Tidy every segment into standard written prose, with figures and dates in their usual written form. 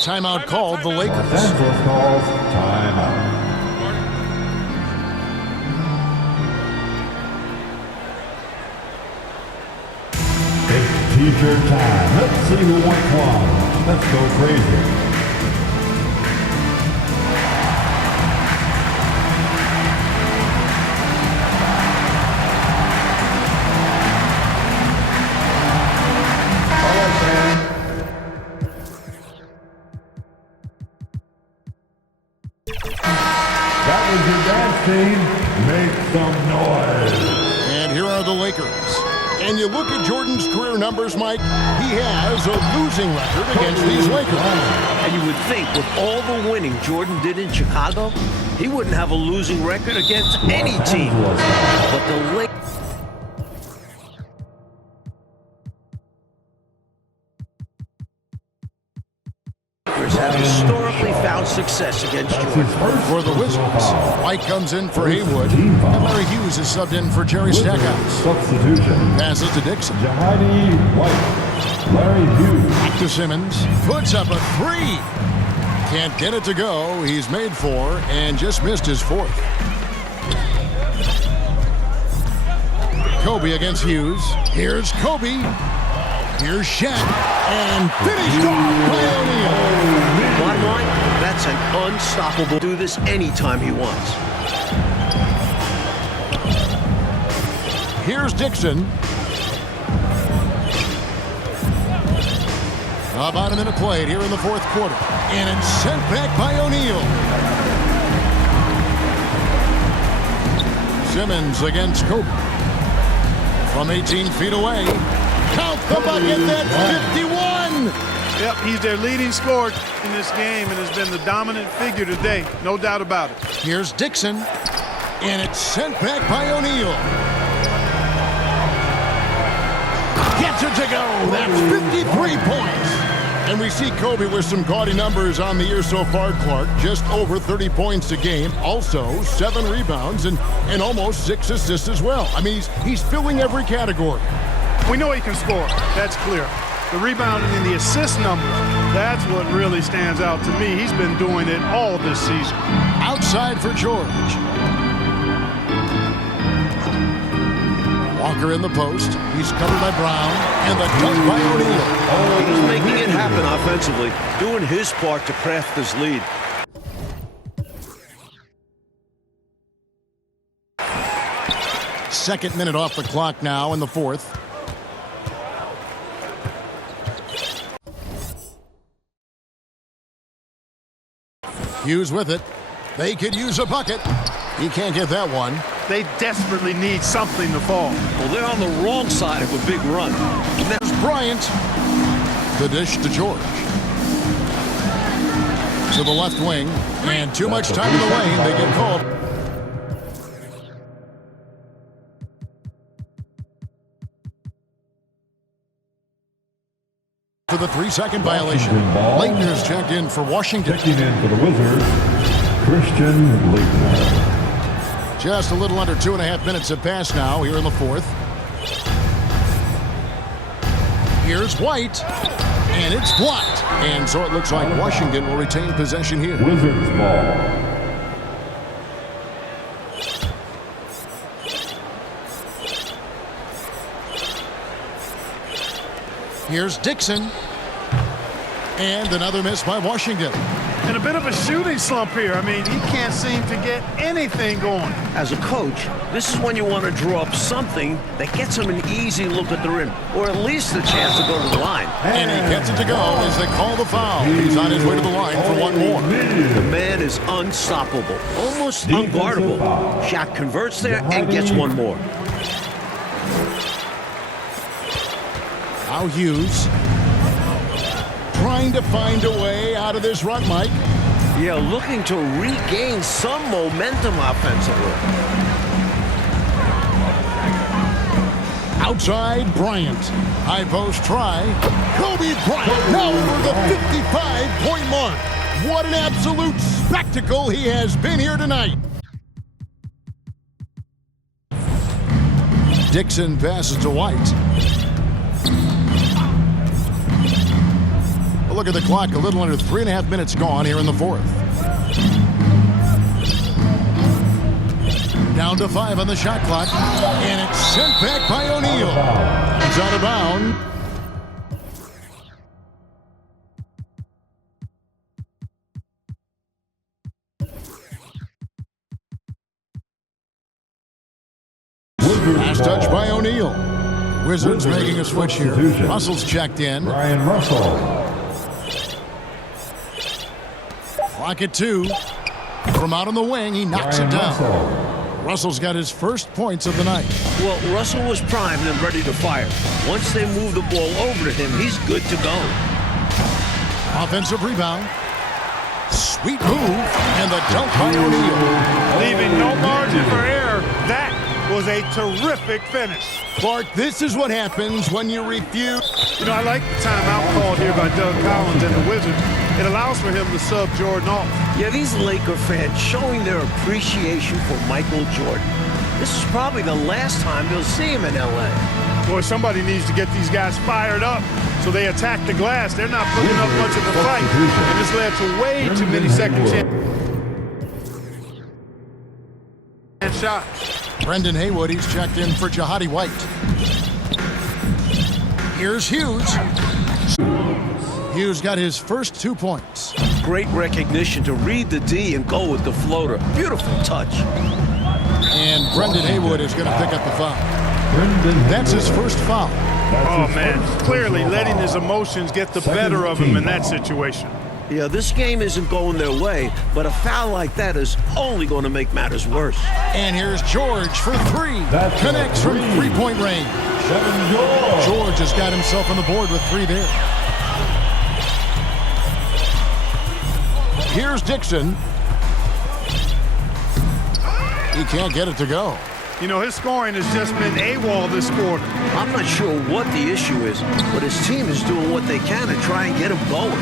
Timeout called the Lakers. Los Angeles calls timeout. It's teacher time. Let's see who wants one. Let's go crazy. That was your dance team. Make some noise. And here are the Lakers. And you look at Jordan's career numbers, Mike, he has a losing record against these Lakers. And you would think with all the winning Jordan did in Chicago, he wouldn't have a losing record against any team. But the Lakers have historically found success against Jordan. For the Wizards, White comes in for Haywood, and Larry Hughes is subbed in for Jerry Stackhouse. Substitution. Passes to Dixon. Jahidi White. Larry Hughes. Back to Simmons. Puts up a three. Can't get it to go. He's made four and just missed his fourth. Kobe against Hughes. Here's Kobe. Here's Shaq. And finished off by O'Neal. Bottom line, that's an unstoppable. Do this anytime he wants. Here's Dixon. About a minute played here in the fourth quarter. And it's sent back by O'Neal. Simmons against Kobe. From 18 feet away. Count the bucket, that's 51! Yep, he's their leading scorer in this game and has been the dominant figure today, no doubt about it. Here's Dixon, and it's sent back by O'Neal. Gets it to go, that's 53 points! And we see Kobe with some gaudy numbers on the year so far, Clark. Just over 30 points a game, also 7 rebounds and almost 6 assists as well. I mean, he's filling every category. We know he can score, that's clear. The rebounding and the assist numbers, that's what really stands out to me. He's been doing it all this season. Outside for George. Walker in the post. He's covered by Brown. And the dunk by O'Neal. He's making it happen offensively, doing his part to craft this lead. Second minute off the clock now in the fourth. Hughes with it. They could use a bucket. He can't get that one. They desperately need something to fall. Well, they're on the wrong side of a big run. There's Bryant. The dish to George. To the left wing. And too much time in the lane. They get called. For the 3-second violation. Leitner's checked in for Washington. Checking in for the Wizards, Christian Leitner. Just a little under 2.5 minutes have passed now here in the fourth. Here's White, and it's blocked. And so it looks like Washington will retain possession here. Wizards ball. Here's Dixon. And another miss by Washington. And a bit of a shooting slump here. I mean, he can't seem to get anything going. As a coach, this is when you want to draw up something that gets him an easy look at the rim, or at least a chance to go to the line. And he gets it to go as they call the foul. He's on his way to the line for one more. The man is unstoppable, almost unguardable. Shaq converts there and gets one more. Now Hughes trying to find a way out of this run, Mike. Yeah, looking to regain some momentum offensively. Outside, Bryant. High post try. Kobe Bryant now over the 55-point mark. What an absolute spectacle he has been here tonight. Dixon passes to White. A look at the clock, a little under 3.5 minutes gone here in the fourth. Down to 5 on the shot clock, and it's sent back by O'Neal. It's out of bounds. Pass touch by O'Neal. Wizards making a switch here. Russell's checked in. Brian Russell. Clock at 2. From out on the wing, he knocks it down. Russell's got his first points of the night. Well, Russell was primed and ready to fire. Once they move the ball over to him, he's good to go. Offensive rebound. Sweet move, and the dunk by O'Neal. Leaving no margin for error. That was a terrific finish. Clark, this is what happens when you refuse. You know, I like the timeout called here by Doug Collins and the Wizards. It allows for him to sub Jordan off. Yeah, these Laker fans showing their appreciation for Michael Jordan. This is probably the last time they'll see him in L.A. Boy, somebody needs to get these guys fired up so they attack the glass. They're not putting up much of a fight, and this led to way too many second chance shots. Brendan Haywood, he's checked in for Jahadi White. Here's Hughes. Hughes got his first 2 points. Great recognition to read the D and go with the floater. Beautiful touch. And Brendan Haywood is going to pick up the foul. That's his first foul. Oh, man, clearly letting his emotions get the better of him in that situation. Yeah, this game isn't going their way, but a foul like that is only going to make matters worse. And here's George for 3. Connects from 3-point range. George has got himself on the board with 3 there. Here's Dixon. He can't get it to go. You know, his scoring has just been AWOL this quarter. I'm not sure what the issue is, but his team is doing what they can to try and get him going.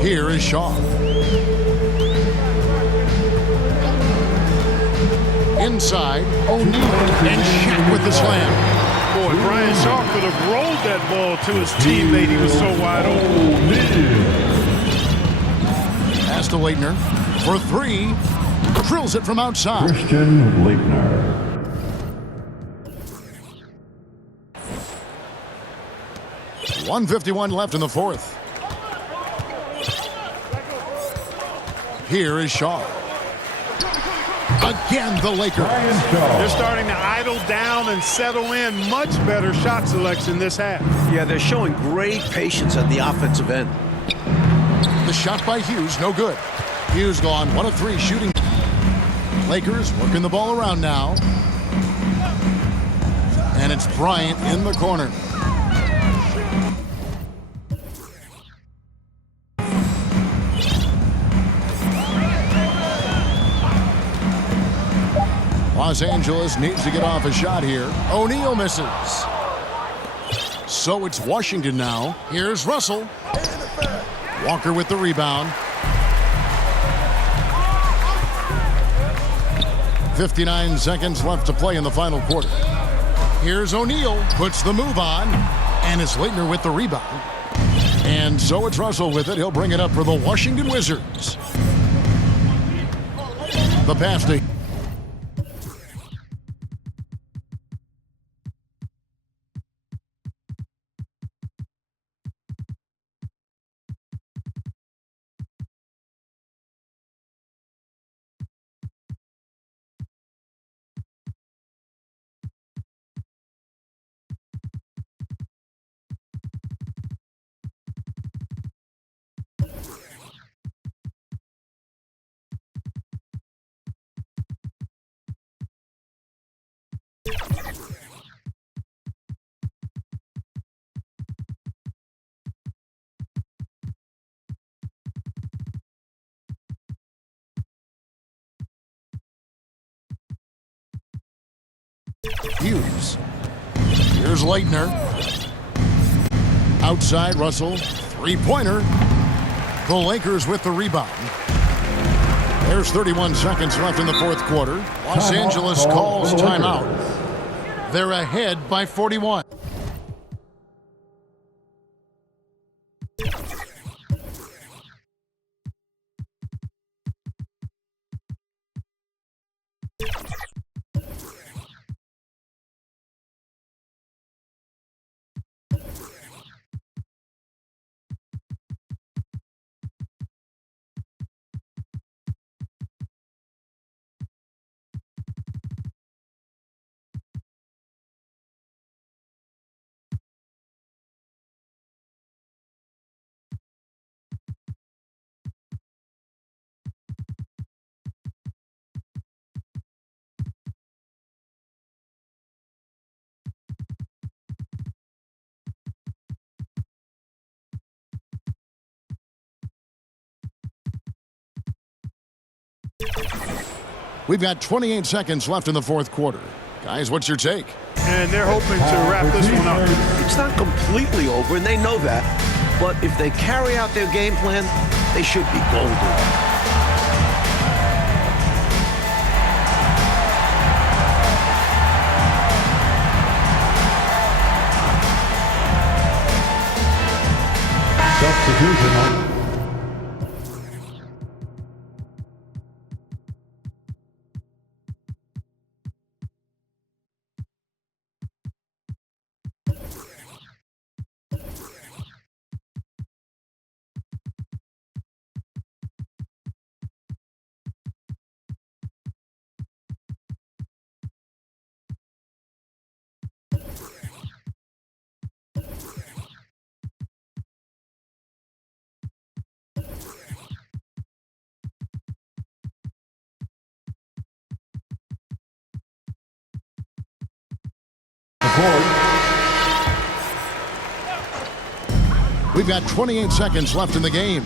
Here is Shaw. Inside, O'Neal and Shaq with the slam. Boy, Brian Shaw could have rolled that ball to his teammate. He was so wide open. Pass to Leitner for 3. Drills it from outside. Christian Leitner. .151 left in the fourth. Here is Shaw. Again, the Lakers. They're starting to idle down and settle in. Much better shot selection this half. Yeah, they're showing great patience at the offensive end. The shot by Hughes, no good. Hughes gone 1 of 3 shooting. Lakers working the ball around now. And it's Bryant in the corner. Los Angeles needs to get off a shot here. O'Neal misses. So it's Washington now. Here's Russell. Walker with the rebound. 59 seconds left to play in the final quarter. Here's O'Neal. Puts the move on. And it's Leitner with the rebound. And so it's Russell with it. He'll bring it up for the Washington Wizards. The pass to Hughes. Here's Leitner. Outside, Russell. Three-pointer. The Lakers with the rebound. There's 31 seconds left in the fourth quarter. Los Angeles calls timeout. They're ahead by 41. We've got 28 seconds left in the fourth quarter. Guys, what's your take? And they're hoping to wrap this one up. It's not completely over, and they know that. But if they carry out their game plan, they should be golden. Substitution on. We've got 28 seconds left in the game.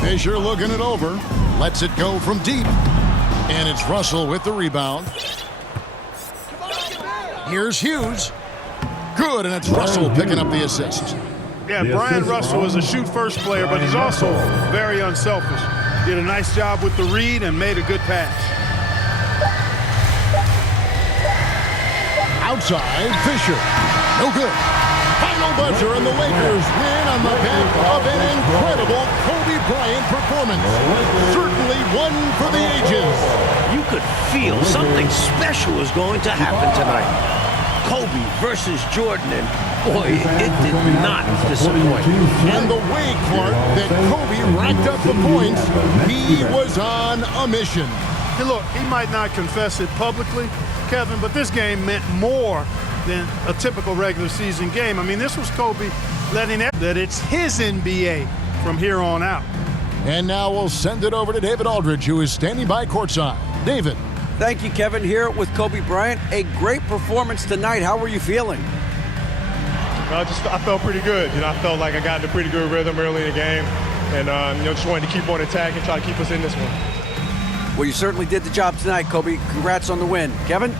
Fisher looking it over. Lets it go from deep. And it's Russell with the rebound. Here's Hughes. Good, and it's Russell picking up the assist. Yeah, Brian Russell is a shoot-first player, but he's also very unselfish. Did a nice job with the read and made a good pass. Outside, Fisher. No good. Final buzzer, and the Lakers win on the back of an incredible Kobe Bryant performance. Certainly one for the ages. You could feel something special is going to happen tonight. Kobe versus Jordan, and boy, it did not disappoint. And the way, Clark, that Kobe racked up the points, he was on a mission. Hey, look, he might not confess it publicly, Kevin, but this game meant more than a typical regular season game. I mean, this was Kobe letting that it's his NBA from here on out. And now we'll send it over to David Aldridge, who is standing by courtside. David. Thank you, Kevin. Here with Kobe Bryant. A great performance tonight. How were you feeling? I felt pretty good. I felt like I got in a pretty good rhythm early in the game. And, just wanted to keep on attacking, try to keep us in this one. Well, you certainly did the job tonight, Kobe. Congrats on the win. Kevin?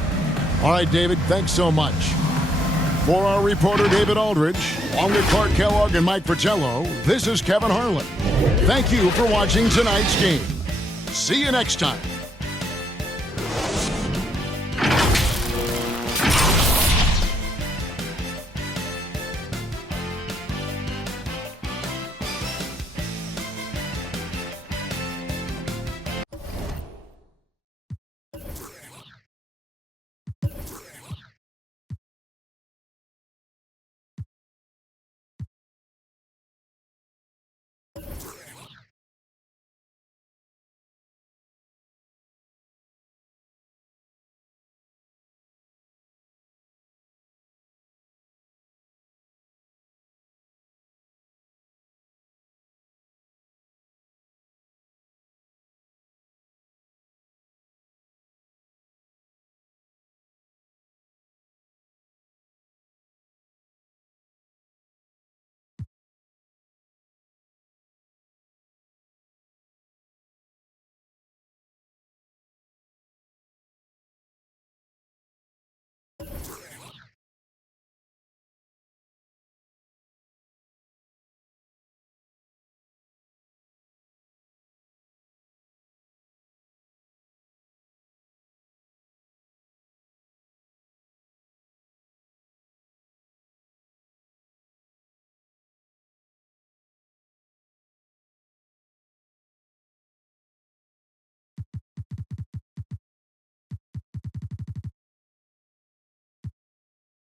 All right, David, thanks so much. For our reporter, David Aldridge, along with Clark Kellogg and Mike Fratello, this is Kevin Harlan. Thank you for watching tonight's game. See you next time.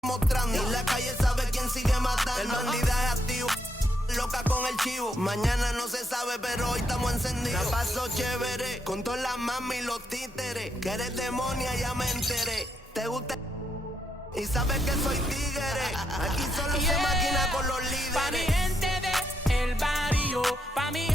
Mostrando. Y la calle sabe quién sigue matando. El bandidaje activo, loca con el chivo. Mañana no se sabe, pero hoy estamos encendidos. La paso chévere, con todas las mami y los títeres. Que eres demonia, ya me enteré. Te gusta y sabes que soy tigre. Aquí solo se máquina con los líderes. Pa' mi gente de el barrio, pa' mi